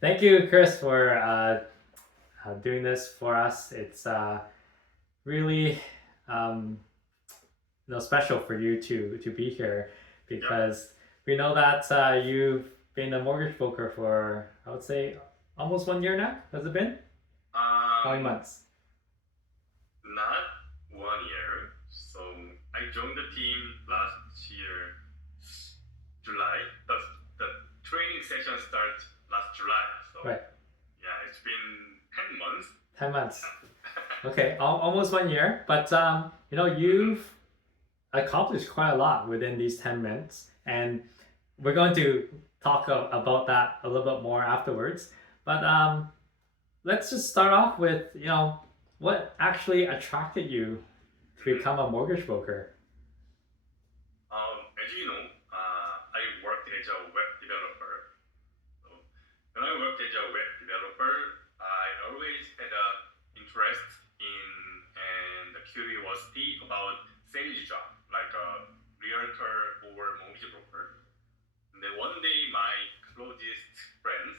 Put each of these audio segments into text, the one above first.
Thank you, Chris, for doing this for us. It's really um, special for you to be here Yeah. because we know that you've been a mortgage broker for, I would say, almost 1 year now. Has it been? How many Um, months? Not 1 year. So I joined the team last year, July. The training session started last July. So Right, yeah, it's been 10 months. 10 months. Okay, almost 1 year. But Mhm. you've accomplished quite a lot within these 10 minutes, and we're going to talk about that a little bit more afterwards. But let's just start off with what actually attracted you to Mhm. become a mortgage broker. As you know, I worked as a web developer. So when I worked as a web developer, I always had a interest in and the curiosity about sales job, like a realtor or mortgage broker. And then one day, my closest friends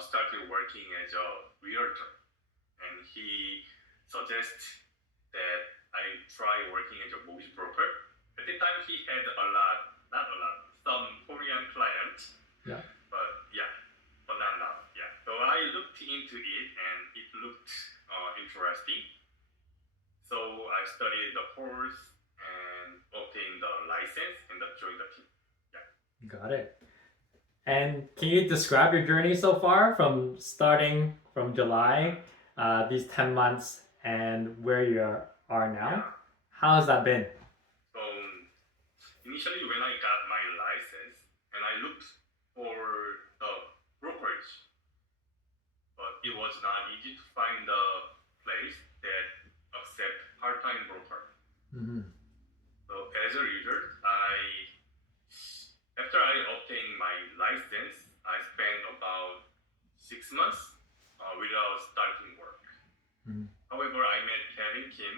started working as a realtor, and he suggested that I try working as a mortgage broker. At the time, he had a lot, not a lot, some Korean clients, Yeah, but yeah, but not now. Yeah. So I looked into it, and it looked interesting. So I studied the course and obtained the license and joined the team. Yeah. got it. And can you describe your journey so far from starting from July, Mm-hmm. these 10 months, and where you are now? Yeah. How has that been? So initially, when I got my license, and I looked for the brokerage, but it was not easy to find a place that accept part-time broker. Hmm. So as a result, I after I obtained my license, I spent about 6 months without starting work. Hmm. However, I met Kevin Kim,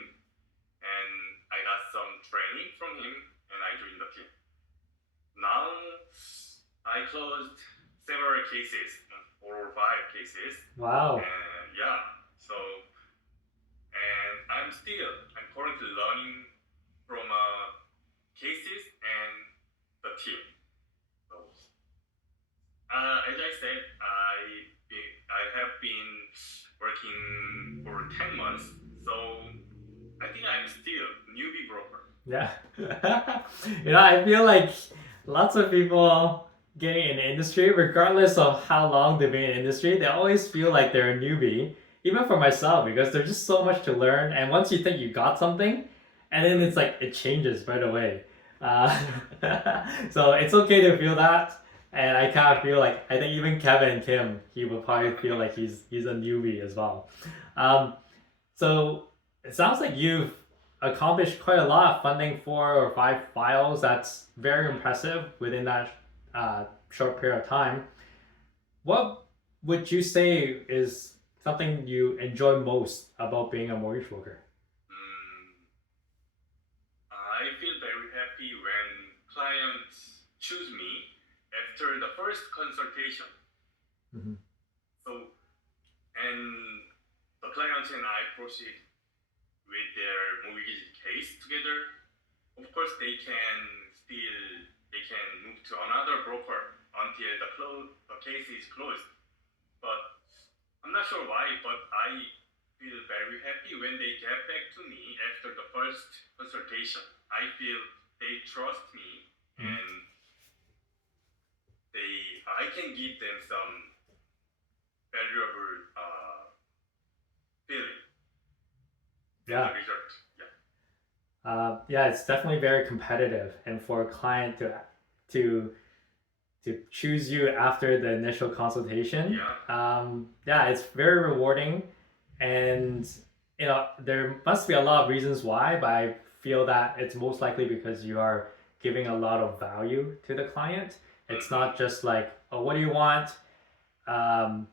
and I got some training from him, and I joined the team. Now I closed several cases, 4 or 5 cases, Wow. and yeah. So and I'm currently learning from cases and the team. So as I said, I have been working for 10 months, so I think I'm still newbie broker. Yeah. I feel like lots of people getting in the industry, regardless of how long they've been in the industry, they always feel like they're a newbie. Even for myself, because there's just so much to learn. And once you think you got something, and then Mm-hmm. it's like it changes right away. Uh, Yeah. so it's okay to feel that. And I kind of feel like I think even Kevin Kim, he would probably feel like he's a newbie as well. Um, so it sounds like you've accomplished quite a lot of funding 4 or 5 files. That's very Mm-hmm. impressive within that short period of time. What would you say is something you enjoy most about being a mortgage broker? Mm, I feel very happy when clients choose me after the first consultation. Mm-hmm. So, and the clients and I proceed with their mortgage case together. Of course, they can move to another broker until the case is closed. But I'm not sure why, but I feel very happy when they get back to me after the first consultation. I feel they trust me, Mm-hmm. and I can give them some valuable feeling as a Yeah. result. Yeah. Yeah, it's definitely very competitive, and for a client to to choose you after the initial consultation, Yeah. yeah, it's very rewarding, and there must be a lot of reasons why, but I feel that it's most likely because you are giving a lot of value to the client. It's Mm-hmm. not just like, oh, what do you want? Kind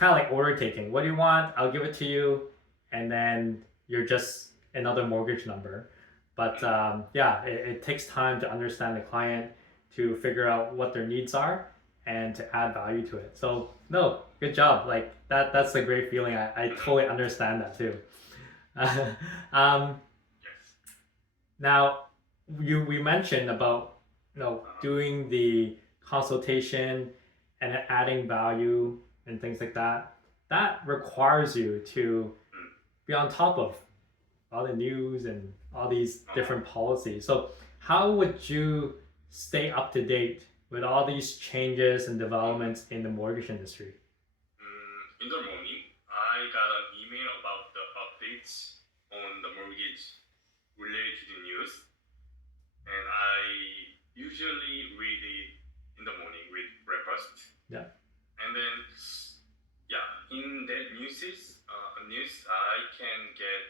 of like order taking. What do you want? I'll give it to you, and then you're just another mortgage number. But Mm-hmm. yeah, it takes time to understand the client, to figure out what their needs are, and to add value to it. So no, good job. Like that's a great feeling. I totally understand that too. um, Yes. now we mentioned about doing the consultation and adding value and things like that. That requires you to Mm. be on top of all the news and all these Uh-huh. different policies. So how would you stay up to date with all these changes and developments in the mortgage industry? In the morning, I got an email about the updates on the mortgage related to the news, and I usually read it in the morning with breakfast. Yeah. And then, yeah, in that news, I can get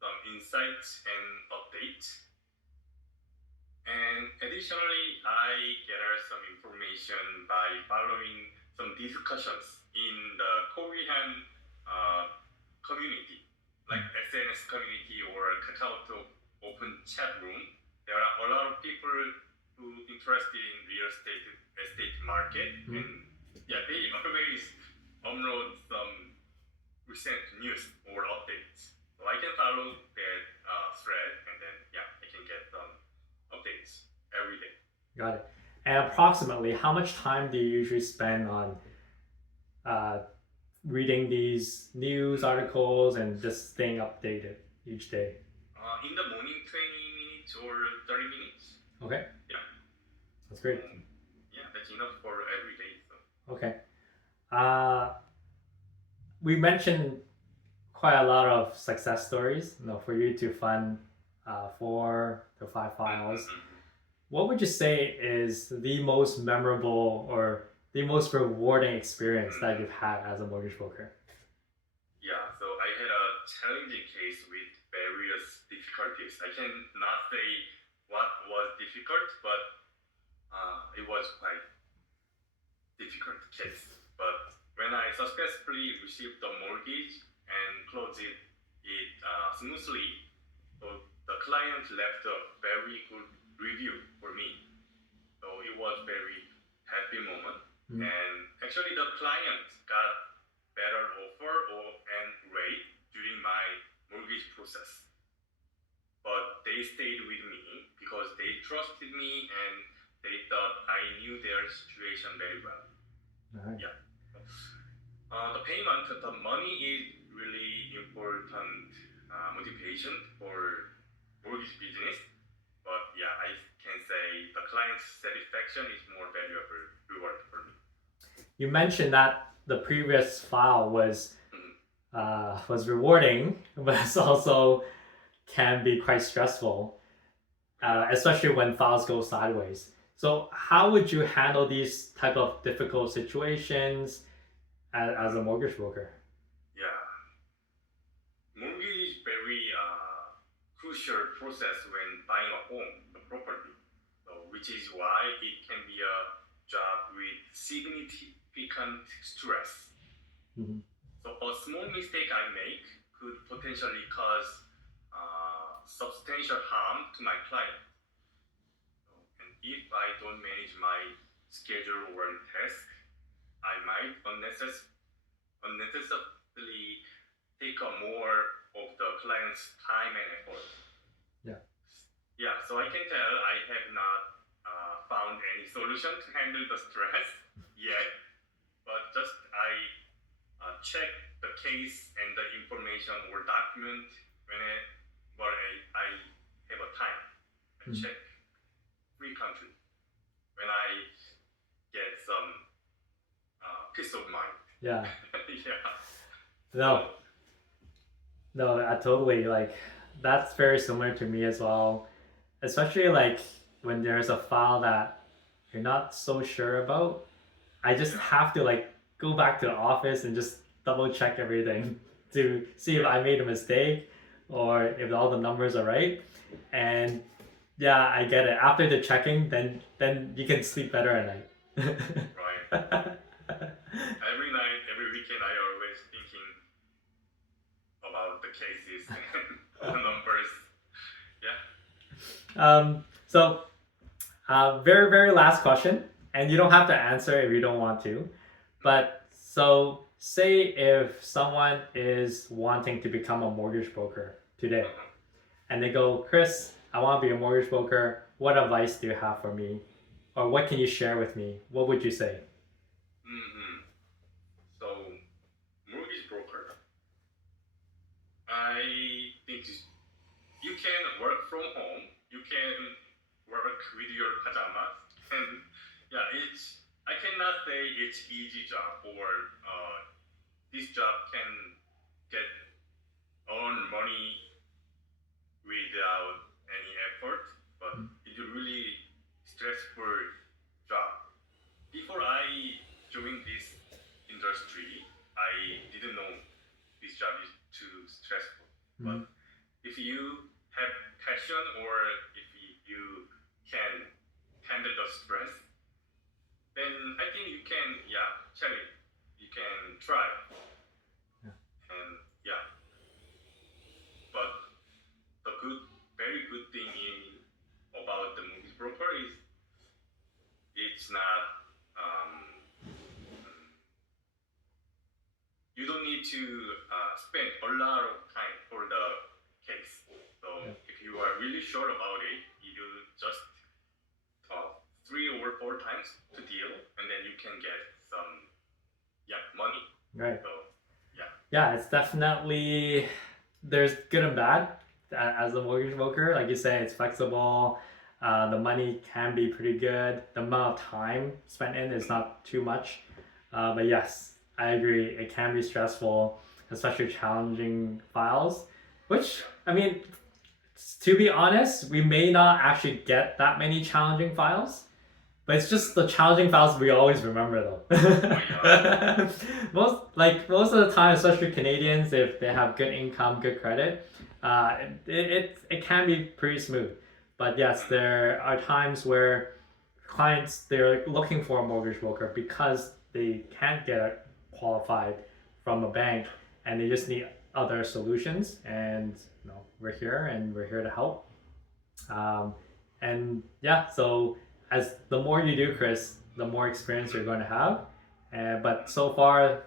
some insights and updates. And additionally, I gather some information by following some discussions in the Korean community, like SNS community or KakaoTalk open chat room. There are a lot of people who interested in real estate market, and yeah, they always upload some recent news or updates. So I can follow that thread, and then yeah, I can get some updates every day. Got it. And approximately how much time do you usually spend on uh, reading these news articles and just staying updated each day? In the morning, 20 minutes or 30 minutes. Okay. Yeah. That's great. Yeah, that's enough for every day. So. Okay. We mentioned quite a lot of success stories, for you to fund 4 to 5 files. What would you say is the most memorable or the most rewarding experience that you've had as a mortgage broker? Yeah, so I had a challenging case with various difficulties. I cannot say what was difficult, but it was quite difficult case. But when I successfully received the mortgage and closed it smoothly, so the client left a very good review for me. So it was very happy moment. And actually the client got better offer and rate during my mortgage process. But they stayed with me because they trusted me and they thought I knew their situation very well. All right. Yeah. The payment, the money is really important motivation for mortgage business. But yeah, I can say the client's satisfaction is more valuable reward for me. You mentioned that the previous file was rewarding, but it's also can be quite stressful, especially when files go sideways. So how would you handle these type of difficult situations as a mortgage broker? Yeah, mortgage is very crucial process when buying a home, a property, which is why it can be a job with significant stress. So a small mistake I make could potentially cause substantial harm to my client. And if I don't manage my schedule or task, I might unnecessarily take more of the client's time and effort. Yeah. Yeah, so I can tell I have not found any solution to handle the stress yet, but just I check the case and the information or document whenever I have a time. I check frequently when I get some peace of mind. Yeah. Yeah. No, I totally like that's very similar to me as well. Especially like when there's a file that you're not so sure about, I just have to like go back to the office and just double check everything to see if I made a mistake or if all the numbers are right. And yeah, I get it. After the checking, then you can sleep better at night. Right. Every night, every weekend, I always thinking about the cases and the numbers. Yeah. So, very, very last question. and you don't have to answer if you don't want to. But so say if someone is wanting to become a mortgage broker today, Mhm. and they go, Chris, I want to be a mortgage broker. What advice do you have for me? Or what can you share with me? What would you say? Mhm. So, mortgage broker. I think you can work from home. You can work with your pajamas, and yeah, it's. I cannot say it's easy job or this job can get earn money without any effort, but it's a really stressful job. Before I joined this industry, I didn't know this job is too stressful. But Mhm. if you have passion or if you can handle the stress, then I think you can, yeah, challenge. You can try. Yeah. And yeah, but the good, very good thing about the mortgage broker is it's not you don't need to spend a lot of time for the case. So Yeah. if you are really sure about it, you do just 3 or 4 times to deal, and then you can get some money. Right. So yeah. Yeah, it's definitely there's good and bad as a mortgage broker. Like you say, it's flexible. The money can be pretty good. The amount of time spent in is not too much. But yes, I agree. It can be stressful, especially challenging files. Which I mean, to be honest, we may not actually get that many challenging files. But it's just the challenging files we always remember though. Most of the time, especially Canadians, if they have good income, good credit, it can be pretty smooth. But yes, there are times where clients they're looking for a mortgage broker because they can't get qualified from a bank and they just need other solutions. And we're here and we're here to help. Um, and yeah, so as the more you do, Chris, the more experience you're going to have. But so far,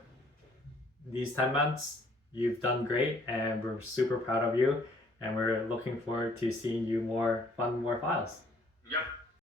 these 10 months, you've done great, and we're super proud of you. And we're looking forward to seeing you more fun, more files. Yeah.